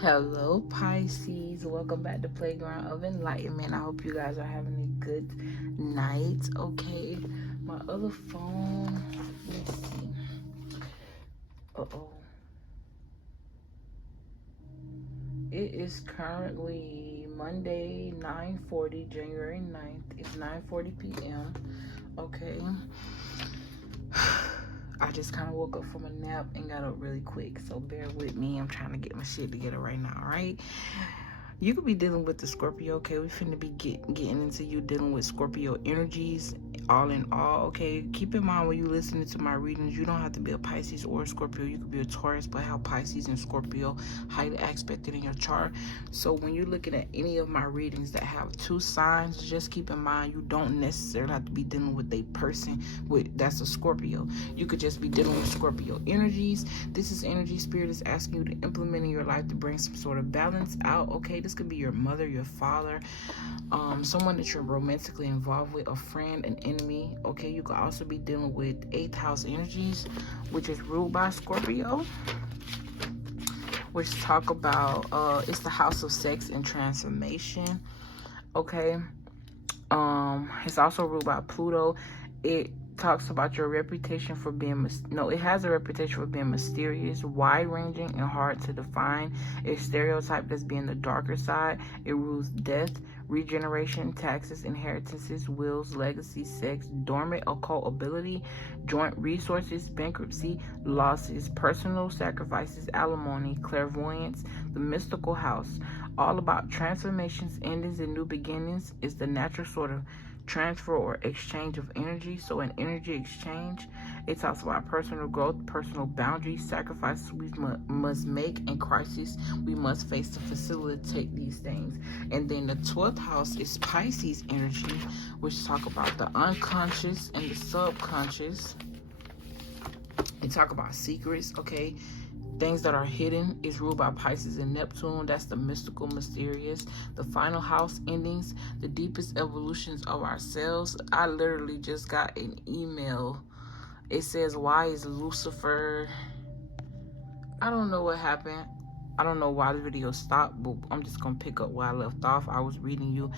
Hello Pisces, welcome back to Playground of Enlightenment. I hope you guys are having a good night. Okay, my other phone, let's see. It is currently Monday, 9:40, January 9th. It's 9:40 p.m. Okay. I just kind of woke up from a nap and got up really quick, so bear with me. I'm trying to get my shit together right now, right? You could be dealing with the Scorpio, okay? We finna be getting into you dealing with Scorpio energies, all in all, okay? Keep in mind when you listening to my readings, you don't have to be a Pisces or a Scorpio. You could be a Taurus, but have Pisces and Scorpio highly aspected in your chart. So when you're looking at any of my readings that have two signs, just keep in mind you don't necessarily have to be dealing with a person that's a Scorpio. You could just be dealing with Scorpio energies. This is energy spirit is asking you to implement in your life to bring some sort of balance out, okay? This could be your mother, your father, someone that you're romantically involved with, a friend, an enemy, okay? You could also be dealing with 8th house energies, which is ruled by Scorpio, which talk about it's the house of sex and transformation, okay? It's also ruled by Pluto. It talks about your reputation for being it has a reputation for being mysterious, wide-ranging, and hard to define. It's stereotyped as being the darker side. It rules death, regeneration, taxes, inheritances, wills, legacy, sex, dormant occult ability, joint resources, bankruptcy, losses, personal sacrifices, alimony, clairvoyance, the mystical house. All about transformations, endings, and new beginnings. Is the natural sort of transfer or exchange of energy. So an energy exchange, it talks about personal growth, personal boundaries, sacrifices we must make, and crises we must face to facilitate these things. And then the 12th house is Pisces energy, which talk about the unconscious and the subconscious. They talk about secrets, okay? Things that are hidden is ruled by Pisces and Neptune. That's the mystical, mysterious. The final house endings, the deepest evolutions of ourselves. I literally just got an email. It says, why is Lucifer? I don't know what happened. I don't know why the video stopped, but I'm just going to pick up where I left off. I was reading you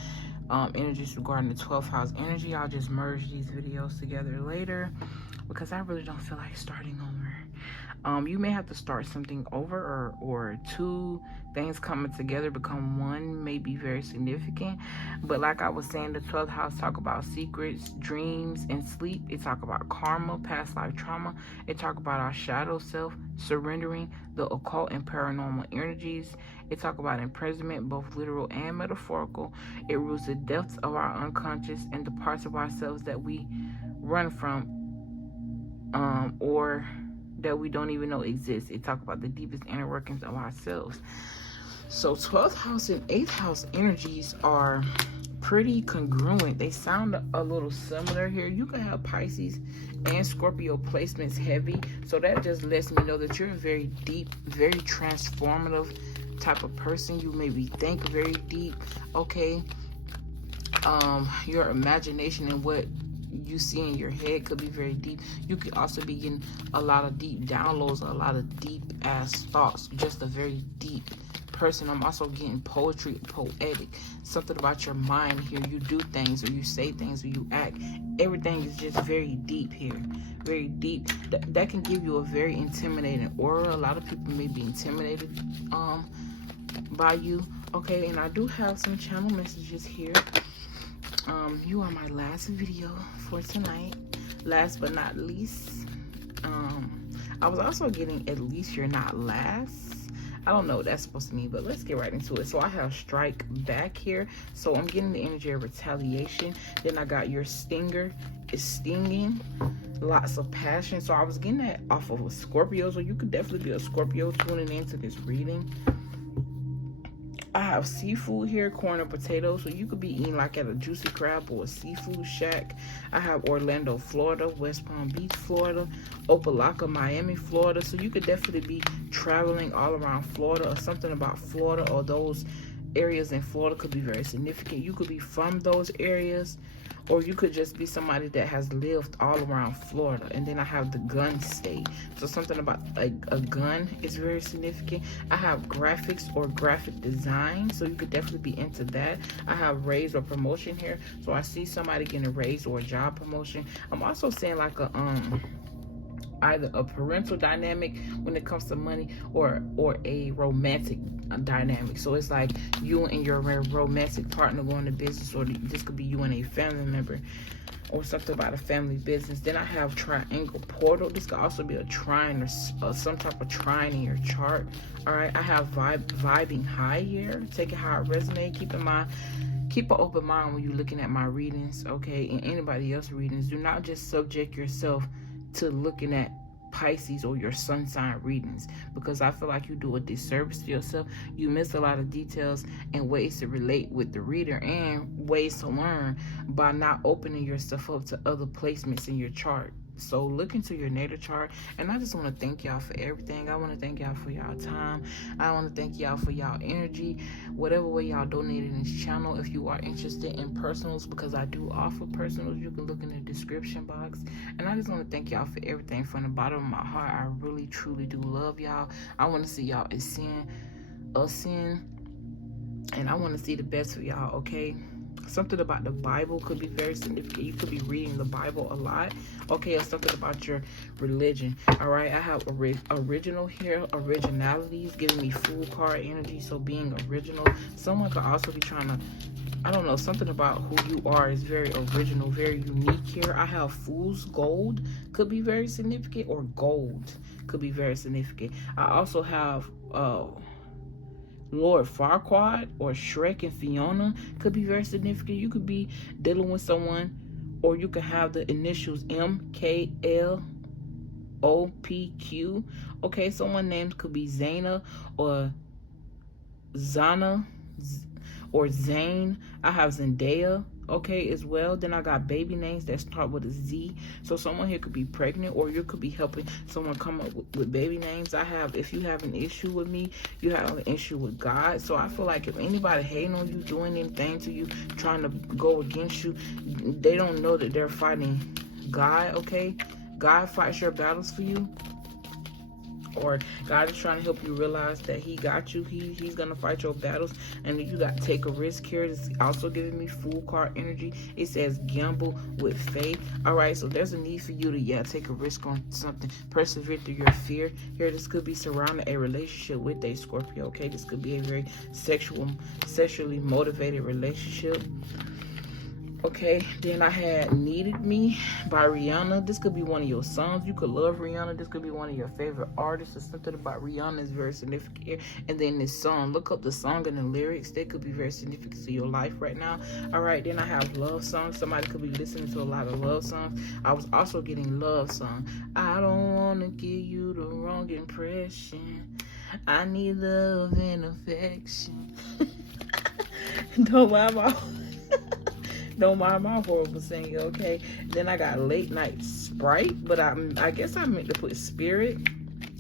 energies regarding the 12th house energy. I'll just merge these videos together later because I really don't feel like starting over. You may have to start something over, or two things coming together become one may be very significant. But like I was saying, the 12th house talk about secrets, dreams, and sleep. It talk about karma, past life trauma. It talk about our shadow self, surrendering, the occult and paranormal energies. It talk about imprisonment, both literal and metaphorical. It rules the depths of our unconscious and the parts of ourselves that we run from, or that we don't even know exists. It talks about the deepest inner workings of ourselves. So 12th house and 8th house energies are pretty congruent. They sound a little similar here. You can have Pisces and Scorpio placements heavy. So that just lets me know that you're a very deep, very transformative type of person. You maybe think very deep, okay? Your imagination and what you see in your head could be very deep. You could also be getting a lot of deep downloads, a lot of deep ass thoughts. Just a very deep person. I'm also getting poetry, poetic, something about your mind here. You do things, or you say things, or you act. Everything is just very deep here, very deep. That can give you a very intimidating aura. A lot of people may be intimidated by you, okay? And I do have some channel messages here. You are my last video for tonight. Last but not least, I was also getting at least you're not last. I don't know what that's supposed to mean, but let's get right into it. So I have strike back here. So I'm getting the energy of retaliation. Then I got your stinger is stinging. Lots of passion. So I was getting that off of a Scorpio. So you could definitely be a Scorpio tuning into this reading. I have seafood here, corn and potatoes, so you could be eating like at a Juicy Crab or a seafood shack. I have Orlando, Florida, West Palm Beach, Florida, Opelika, Miami, Florida, so you could definitely be traveling all around Florida, or something about Florida or those areas in Florida could be very significant. You could be from those areas, or you could just be somebody that has lived all around Florida. And then I have the gun state. So something about a gun is very significant. I have graphics or graphic design. So you could definitely be into that. I have raise or promotion here. So I see somebody getting a raise or a job promotion. I'm also seeing like a either a parental dynamic when it comes to money, or a romantic dynamic. So it's like you and your romantic partner going to business, or this could be you and a family member, or something about a family business. Then I have triangle portal. This could also be a trine or some type of trine in your chart. All right, I have vibing high here. Take it how it resonates. Keep in mind, keep an open mind when you're looking at my readings, okay, and anybody else's readings. Do not just subject yourself to looking at Pisces or your sun sign readings, because I feel like you do a disservice to yourself. You miss a lot of details and ways to relate with the reader, and ways to learn by not opening yourself up to other placements in your chart. So look into your natal chart. And I just want to thank y'all for everything. I want to thank y'all for y'all time. I want to thank y'all for y'all energy, whatever way y'all donated in this channel. If you are interested in personals, because I do offer personals, you can look in the description box. And I just want to thank y'all for everything from the bottom of my heart. I really truly do love y'all. I want to see y'all ascend, and I want to see the best for y'all, okay? Something about the Bible could be very significant. You could be reading the Bible a lot, okay? Or something about your religion. All right, I have original here. Originality is giving me Fool card energy, so being original. Someone could also be trying to, I don't know, something about who you are is very original, very unique here. I have Fool's gold, could be very significant, or gold could be very significant. I also have Lord Farquaad or Shrek and Fiona could be very significant. You could be dealing with someone, or you could have the initials MKLOPQ. Okay, someone named could be Zaina or Zana or Zane. I have Zendaya, okay, as well. Then I got baby names that start with a Z. So someone here could be pregnant, or you could be helping someone come up with baby names. I have, if you have an issue with me, you have an issue with God. So I feel like if anybody hating on you, doing anything to you, trying to go against you, they don't know that they're fighting God, okay? God fights your battles for you. Or God is trying to help you realize that he got you. He's going to fight your battles. And you got to take a risk here. It's also giving me Fool card energy. It says gamble with faith. All right, so there's a need for you to, take a risk on something. Persevere through your fear. Here, this could be surrounding a relationship with a Scorpio, okay? This could be a very sexually motivated relationship. Okay, then I had Needed Me by Rihanna. This could be one of your songs. You could love Rihanna. This could be one of your favorite artists, or something about Rihanna is very significant here. And then this song, look up the song and the lyrics. They could be very significant to your life right now. All right, then I have love songs. Somebody could be listening to a lot of love songs. I was also getting love song. I don't want to give you the wrong impression. I need love and affection. Don't mind my horrible singing, okay? Then I got Late Night Sprite, but I guess I meant to put Spirit.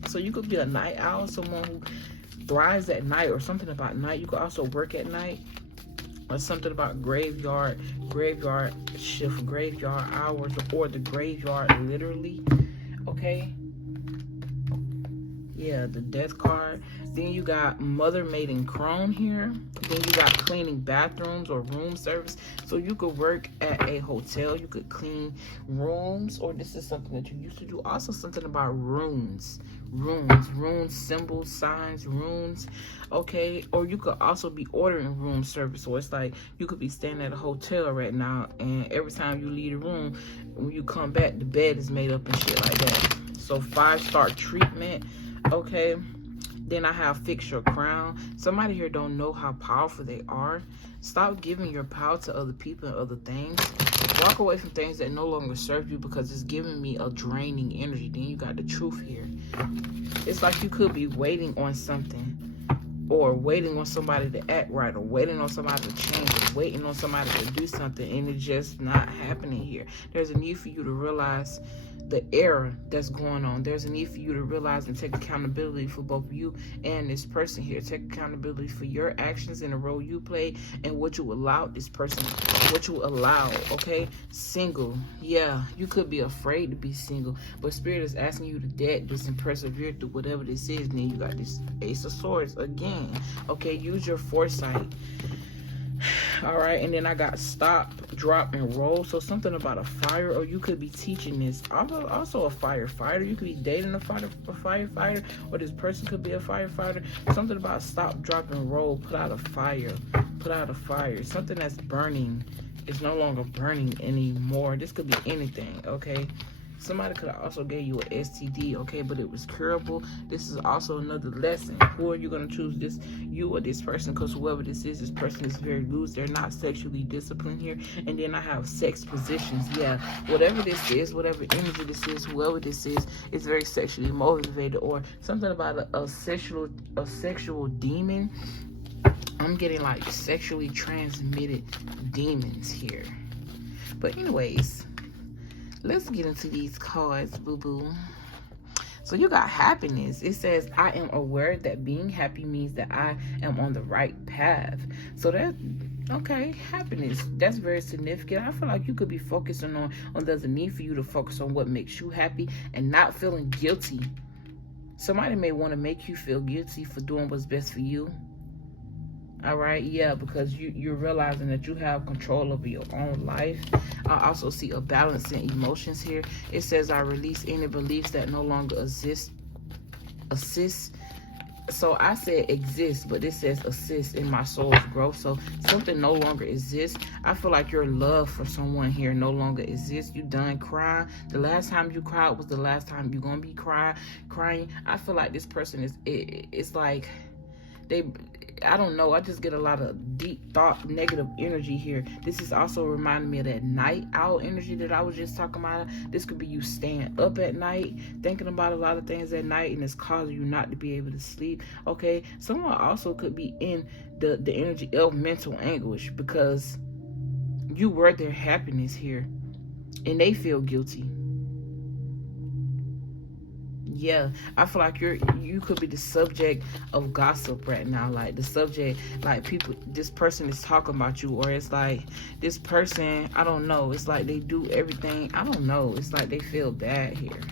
So you could be a night owl, someone who thrives at night, or something about night. You could also work at night, or something about graveyard shift, graveyard hours, or the graveyard literally, okay? Yeah, the death card. Then you got Mother Maiden Crone here. Then you got cleaning bathrooms or room service. So you could work at a hotel. You could clean rooms, or this is something that you used to do. Also something about runes, symbols, signs, runes. Okay, or you could also be ordering room service. So it's like you could be staying at a hotel right now, and every time you leave the room, when you come back, the bed is made up and shit like that. So 5-star treatment. Okay, then I have Fix Your Crown. Somebody here don't know how powerful they are. Stop giving your power to other people and other things. Walk away from things that no longer serve you, because it's giving me a draining energy. Then you got the Truth here. It's like you could be waiting on something, or waiting on somebody to act right, or waiting on somebody to change, or waiting on somebody to do something, and it's just not happening here. There's a need for you to realize the error that's going on. There's a need for you to realize and take accountability for both you and this person here. Take accountability for your actions and the role you play and what you allowed this person, what you allow. Okay, single, yeah, you could be afraid to be single, but Spirit is asking you to dead this and persevere through whatever this is. And then you got this Ace of Swords again. Okay, use your foresight. All right, and then I got stop, drop, and roll. So something about a fire, or you could be teaching this. Also a firefighter. You could be dating a firefighter, or this person could be a firefighter. Something about stop, drop, and roll. Put out a fire. Put out a fire. Something that's burning is no longer burning anymore. This could be anything, okay? Somebody could have also gave you an STD, okay, but it was curable. This is also another lesson. Who are you going to choose, this, you or this person? Because whoever this person is very loose. They're not sexually disciplined here. And then I have sex positions. Yeah, whatever this is, whatever energy this is, whoever this is very sexually motivated, or something about a sexual demon. I'm getting like sexually transmitted demons here. But anyways, let's get into these cards, boo-boo. So you got happiness. It says, I am aware that being happy means that I am on the right path. So that, okay, happiness. That's very significant. I feel like you could be focusing on there's a need for you to focus on what makes you happy and not feeling guilty. Somebody may want to make you feel guilty for doing what's best for you. All right, yeah, because you're realizing that you have control over your own life. I also see a balance in emotions here. It says, I release any beliefs that no longer assist. So I said exist, but it says assist in my soul's growth. So something no longer exists. I feel like your love for someone here no longer exists. You done crying. The last time you cried was the last time you're gonna be crying. I feel like this person is, it's like I don't know, I just get a lot of deep thought, negative energy here. This is also reminding me of that night owl energy that I was just talking about. This could be you staying up at night, thinking about a lot of things at night, and it's causing you not to be able to sleep. Okay, someone also could be in the energy of mental anguish because you were their happiness here, and they feel guilty. Yeah, I feel like you could be the subject of gossip right now. Like the subject, like people, this person is talking about you, or it's like this person, I don't know, it's like they do everything, I don't know, it's like they feel bad here.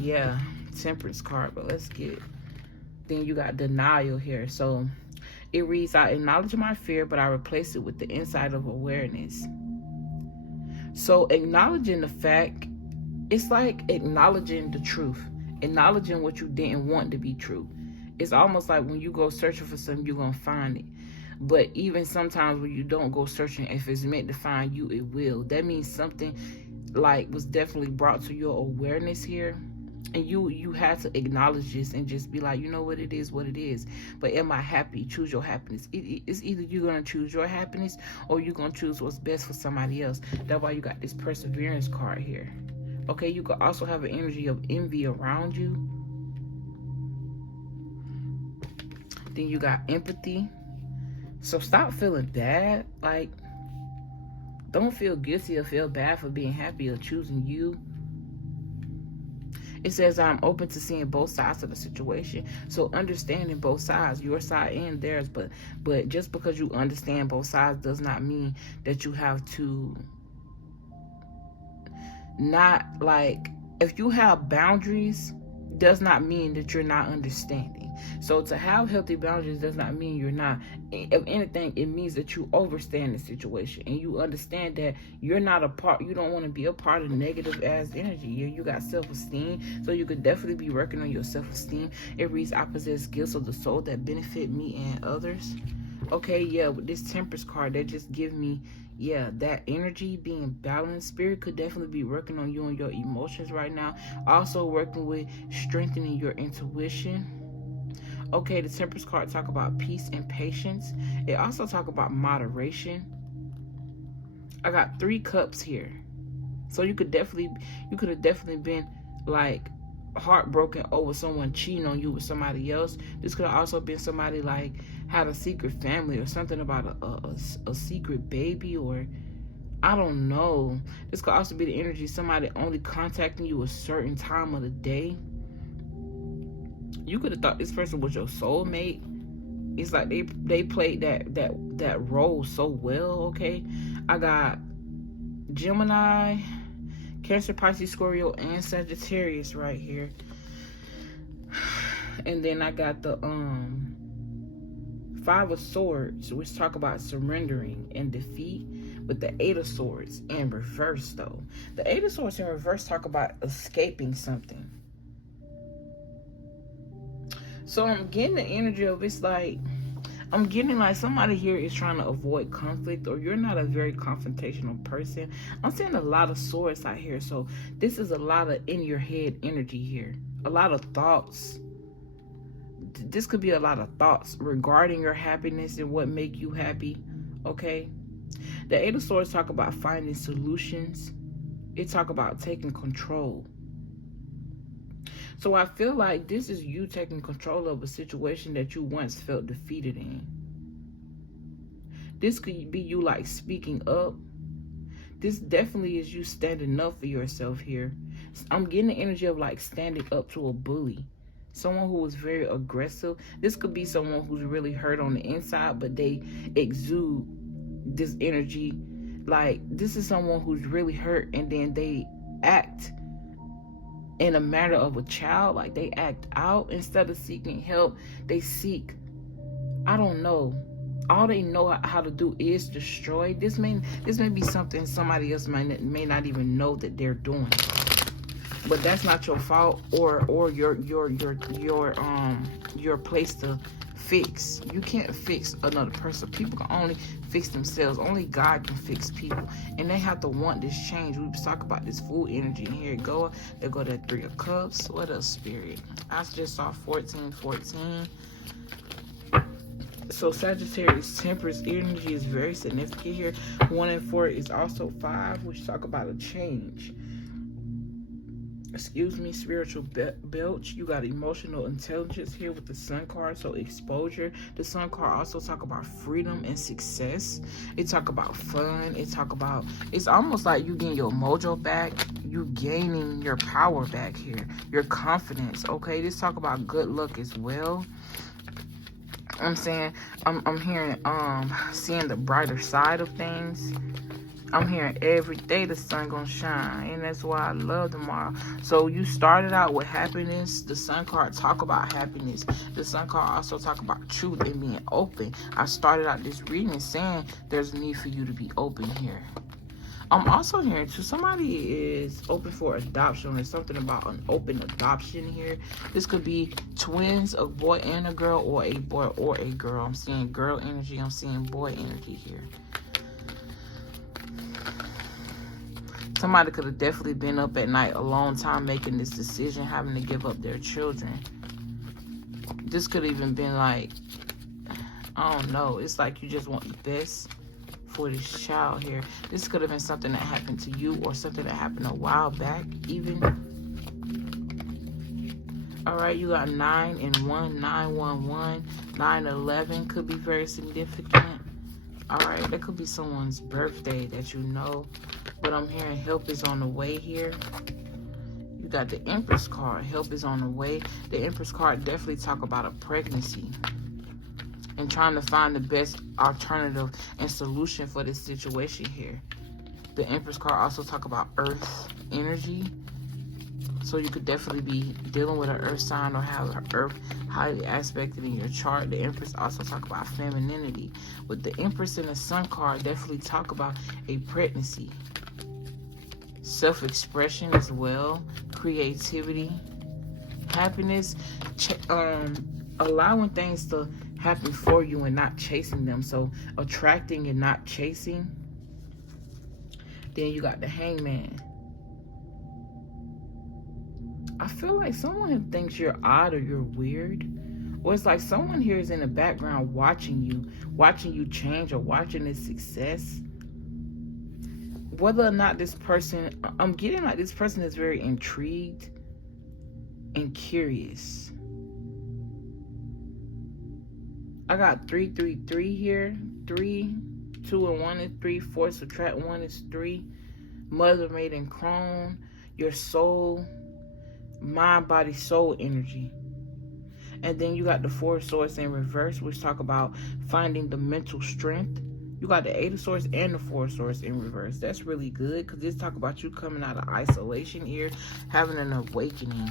Yeah, Temperance card, but let's get, then you got denial here. So it reads, I acknowledge my fear, but I replace it with the insight of awareness. So acknowledging the fact, it's like acknowledging the truth, acknowledging what you didn't want to be true. It's almost like when you go searching for something, you're going to find it. But even sometimes when you don't go searching, if it's meant to find you, it will. That means something like was definitely brought to your awareness here. And you had to acknowledge this and just be like, you know what, it is what it is. But am I happy? Choose your happiness. It's either you're going to choose your happiness or you're going to choose what's best for somebody else. That's why you got this perseverance card here. Okay, you could also have an energy of envy around you. Then you got empathy. So stop feeling bad. Like, don't feel guilty or feel bad for being happy or choosing you. It says, I'm open to seeing both sides of the situation. So understanding both sides, your side and theirs. But just because you understand both sides does not mean that you have to not, like, if you have boundaries, does not mean that you're not understanding. So to have healthy boundaries does not mean you're not. If anything, it means that you understand the situation and you understand that you're not a part, you don't want to be a part of negative ass energy. You got self-esteem, so you could definitely be working on your self-esteem. It reads, I possess gifts of the soul that benefit me and others. Okay, yeah, with this Temperance card, that just give me, yeah, that energy being balanced. Spirit could definitely be working on you and your emotions right now. Also working with strengthening your intuition. Okay, the Temperance card talk about peace and patience. It also talk about moderation. I got 3 cups here. So you could have definitely been like heartbroken over someone cheating on you with somebody else. This could have also been somebody like had a secret family or something about a secret baby, or I don't know. This could also be the energy of somebody only contacting you a certain time of the day. You could have thought this person was your soulmate. It's like they played that role so well, okay? I got Gemini, Cancer, Pisces, Scorpio, and Sagittarius right here. And then I got the Five of Swords, which talk about surrendering and defeat, with the Eight of Swords in reverse, though. The Eight of Swords in reverse talk about escaping something. So I'm getting the energy of, it's like, I'm getting like somebody here is trying to avoid conflict, or you're not a very confrontational person. I'm seeing a lot of swords out here. So this is a lot of in your head energy here. A lot of thoughts. This could be a lot of thoughts regarding your happiness and what make you happy. Okay. The Eight of Swords talk about finding solutions. It talk about taking control. So I feel like this is you taking control of a situation that you once felt defeated in. This could be you like speaking up. This definitely is you standing up for yourself here. I'm getting the energy of like standing up to a bully. Someone who was very aggressive. This could be someone who's really hurt on the inside, but they exude this energy. Like, this is someone who's really hurt, and then they act in a manner of a child. Like, they act out. Instead of seeking help, they seek, I don't know, all they know how to do is destroy. This may be something somebody else may not even know that they're doing, but that's not your fault or your place to fix. You can't fix another person. People can only fix themselves. Only God can fix people, and they have to want this change. We was talking about this Fool energy, and here it go. They go to 3 of Cups. What else, Spirit? I just saw 14. So Sagittarius Temperance energy is very significant here. 1 and 4 is also 5, which talk about a change. Excuse me, spiritual belch. You got emotional intelligence here with the Sun card, so exposure. The Sun card also talk about freedom and success. It talk about fun. It talk about, it's almost like you getting your mojo back. You gaining your power back here. Your confidence, okay? This talk about good luck as well. I'm saying, I'm hearing, seeing the brighter side of things. I'm hearing every day the sun gonna shine, and that's why I love tomorrow. So you started out with happiness. The Sun card talk about happiness. The Sun card also talk about truth and being open. I started out this reading saying there's a need for you to be open here. I'm also hearing too, somebody is open for adoption. There's something about an open adoption here. This could be twins, a boy and a girl, or a boy or a girl. I'm seeing girl energy. I'm seeing boy energy here. Somebody could have definitely been up at night a long time making this decision, having to give up their children. This could have even been like, I don't know. It's like you just want the best for this child here. This could have been something that happened to you, or something that happened a while back even. All right, you got 9 and 1, 911, 911 could be very significant. All right, that could be someone's birthday that you know, but I'm hearing help is on the way here. You got the Empress card. Help is on the way. The Empress card definitely talk about a pregnancy and trying to find the best alternative and solution for this situation here. The Empress card also talk about Earth energy. So you could definitely be dealing with an Earth sign or have an Earth highly aspected in your chart. The Empress also talk about femininity. With the Empress and the Sun card, definitely talk about a pregnancy. Self-expression as well. Creativity. Happiness. Allowing things to happen for you and not chasing them. So attracting and not chasing. Then you got the Hangman. I feel like someone thinks you're odd or you're weird, or it's like someone here is in the background watching you change, or watching this success. Whether or not this person, I'm getting like this person is very intrigued and curious. I got 333 here. 3, 2 and 1 is 3. 4 subtract 1 is 3. Mother, maiden, crone. Your soul, mind, body, soul energy. And then you got the 4 of Swords in reverse, which talk about finding the mental strength. You got the 8 of Swords and the 4 of Swords in reverse. That's really good because this talk about you coming out of isolation here, having an awakening.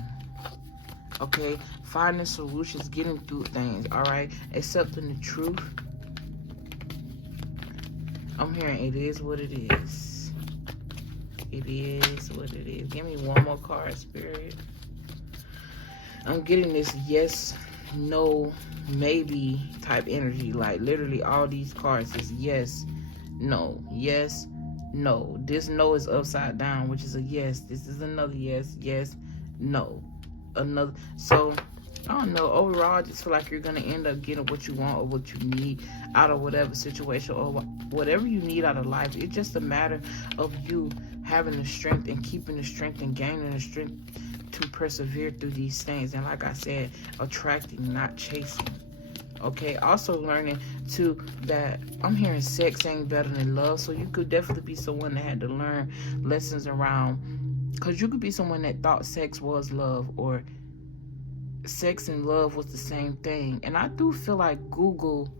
Okay, finding solutions, getting through things. All right, accepting the truth. I'm hearing it is what it is. It is what it is. Give me one more card, Spirit. I'm getting this yes, no, maybe type energy. Like literally all these cards is yes, no, yes, no. This no is upside down, which is a yes. This is another yes, yes, no. Another. So I don't know, overall I just feel like you're gonna end up getting what you want or what you need out of whatever situation or whatever you need out of life. It's just a matter of you having the strength and keeping the strength and gaining the strength to persevere through these things. And like I said, attracting, not chasing. Okay, also learning too that I'm hearing sex ain't better than love. So you could definitely be someone that had to learn lessons around, because you could be someone that thought sex was love or sex and love was the same thing. And I do feel like Google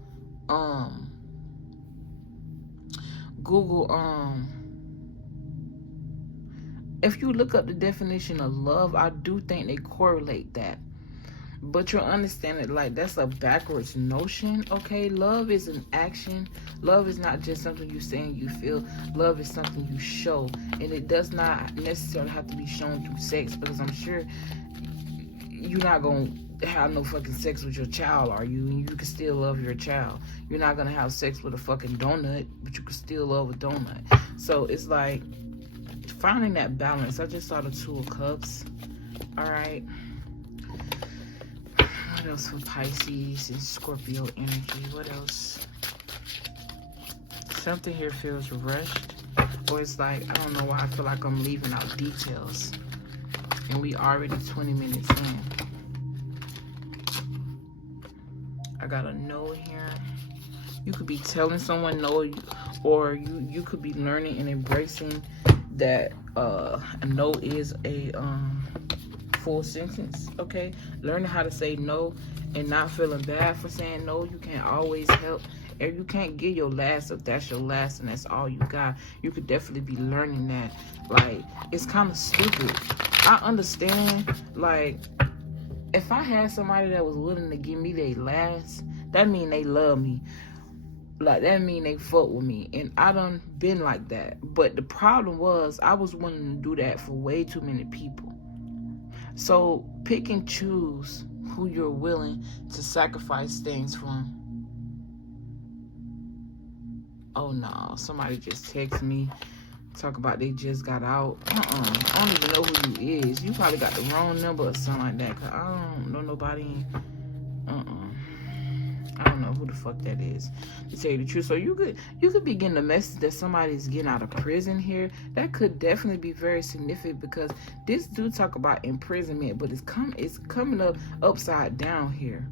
if you look up the definition of love, I do think they correlate that. But you'll understand it like that's a backwards notion, okay? Love is an action. Love is not just something you say and you feel. Love is something you show. And it does not necessarily have to be shown through sex, because I'm sure you're not going to have no fucking sex with your child, are you? And you can still love your child. You're not going to have sex with a fucking donut, but you can still love a donut. So it's like finding that balance. I just saw the 2 of Cups. All right. What else for Pisces and Scorpio energy? What else? Something here feels rushed. Or it's like, I don't know why I feel like I'm leaving out details. And we already 20 minutes in. I got a no here. You could be telling someone no, or you could be learning and embracing that a no is a full sentence. Okay, learning how to say no and not feeling bad for saying no. You can't always help, and you can't give your last if that's your last and that's all you got. You could definitely be learning that. Like, it's kind of stupid. I understand, like, if I had somebody that was willing to give me their last, that mean they love me. Like, that mean they fuck with me. And I done been like that. But the problem was, I was willing to do that for way too many people. So pick and choose who you're willing to sacrifice things from. Oh no, somebody just texted me. Talk about they just got out. I don't even know who you is. You probably got the wrong number or something like that. Cause I don't know nobody. I don't know who the fuck that is, to tell you the truth. So you could be getting the message that somebody's getting out of prison here. That could definitely be very significant, because this do talk about imprisonment, but it's coming up upside down here.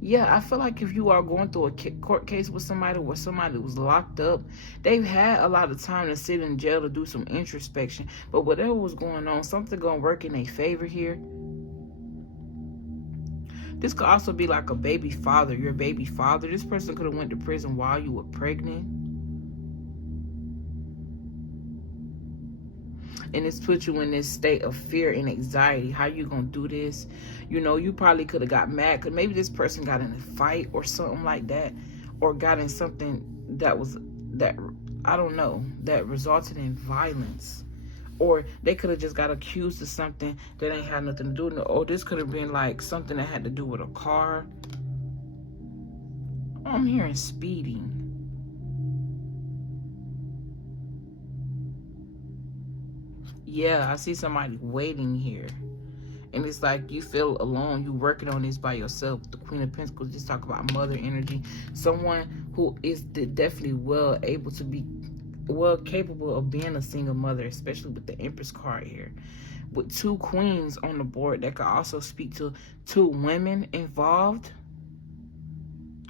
Yeah, I feel like if you are going through a court case with somebody where somebody was locked up, they've had a lot of time to sit in jail to do some introspection. But whatever was going on, something gonna work in their favor here. This could also be like a baby father, your baby father. This person could have went to prison while you were pregnant. And it's put you in this state of fear and anxiety. How you gonna do this? You know, you probably could have got mad because maybe this person got in a fight or something like that, or got in something that I don't know, that resulted in violence. Or they could have just got accused of something that ain't had nothing to do with it. Or this could have been like something that had to do with a car. I'm hearing speeding. Yeah, I see somebody waiting here. And it's like you feel alone. You working on this by yourself. The Queen of Pentacles just talk about mother energy. Someone who is definitely well capable of being a single mother, especially with the Empress card here. With 2 queens on the board, that could also speak to 2 women involved.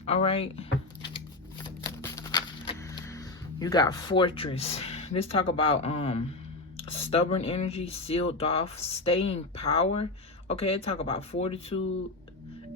All right. You got Fortress. Let's talk about stubborn energy, sealed off, staying power. Okay, talk about fortitude.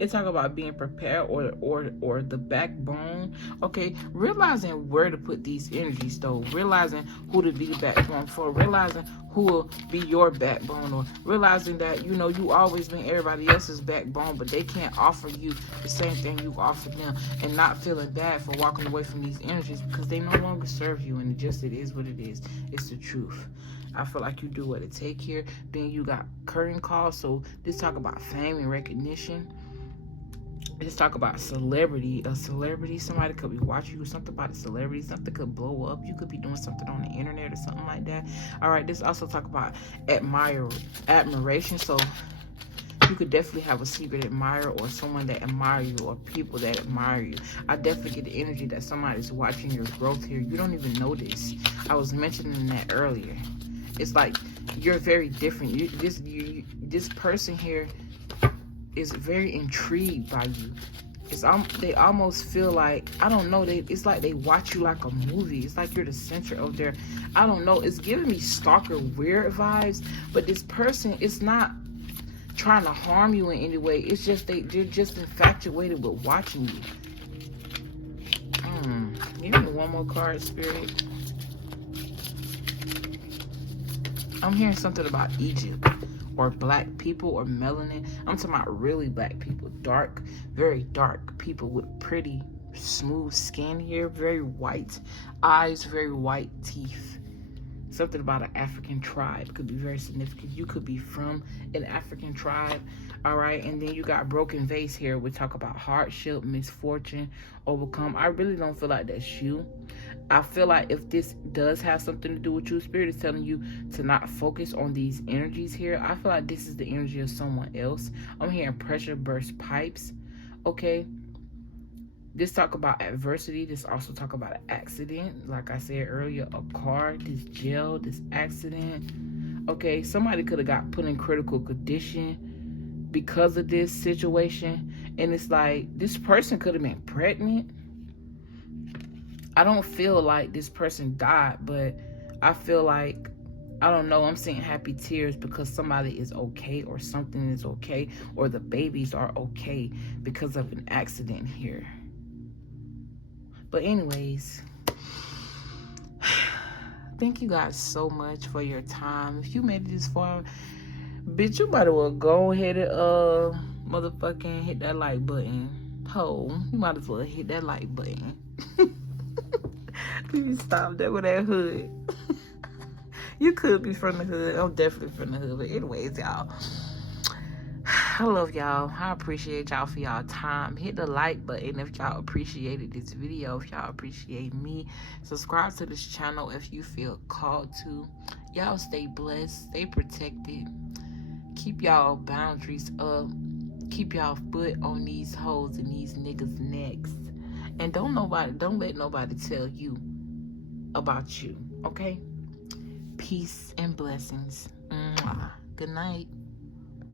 It talk about being prepared or the backbone. Okay, realizing where to put these energies though, realizing who to be the backbone for, realizing who will be your backbone, or realizing that, you know, you always been everybody else's backbone, but they can't offer you the same thing you offer them, and not feeling bad for walking away from these energies because they no longer serve you, and it is what it is. It's the truth. I feel like you do what it take here. Then you got curtain calls. So let's talk about fame and recognition. Let's talk about celebrity. A celebrity, somebody could be watching you, something about a celebrity, something could blow up. You could be doing something on the internet or something like that. All right, let's also talk about admiration. So you could definitely have a secret admirer, or someone that admire you, or people that admire you. I definitely get the energy that somebody's watching your growth here. You don't even know this. I was mentioning that earlier. It's like you're very different. This person here is very intrigued by you. They almost feel like, I don't know, it's like they watch you like a movie. It's like you're the center of their, I don't know, it's giving me stalker weird vibes. But this person is not trying to harm you in any way. It's just they're just infatuated with watching you. Give me one more card, Spirit. I'm hearing something about Egypt, or black people, or melanin. I'm talking about really black people. Dark, very dark people with pretty smooth skin here. Very white eyes, very white teeth. Something about an African tribe could be very significant. You could be from an African tribe. All right, and then you got broken vase here. We talk about hardship, misfortune, overcome. I really don't feel like that's you. I feel like if this does have something to do with you, Spirit is telling you to not focus on these energies here. I feel like this is the energy of someone else. I'm hearing pressure burst pipes. Okay. This talk about adversity. This also talk about an accident. Like I said earlier, a car, this jail, this accident. Okay, somebody could have got put in critical condition because of this situation. And it's like, this person could have been pregnant. I don't feel like this person died, but I feel like, I don't know, I'm seeing happy tears because somebody is okay, or something is okay, or the babies are okay because of an accident here. But anyways, thank you guys so much for your time. If you made it this far, bitch, you might as well go ahead and motherfucking hit that like button. Ho, you might as well hit that like button. Please stop that with that hood. You could be from the hood. I'm definitely from the hood. But anyways, y'all, I love y'all. I appreciate y'all for y'all time. Hit the like button if y'all appreciated this video. If y'all appreciate me, subscribe to this channel if you feel called to. Y'all stay blessed. Stay protected. Keep y'all boundaries up. Keep y'all foot on these hoes and these niggas' necks. And don't let nobody tell you about you, okay? Peace and blessings. Good night.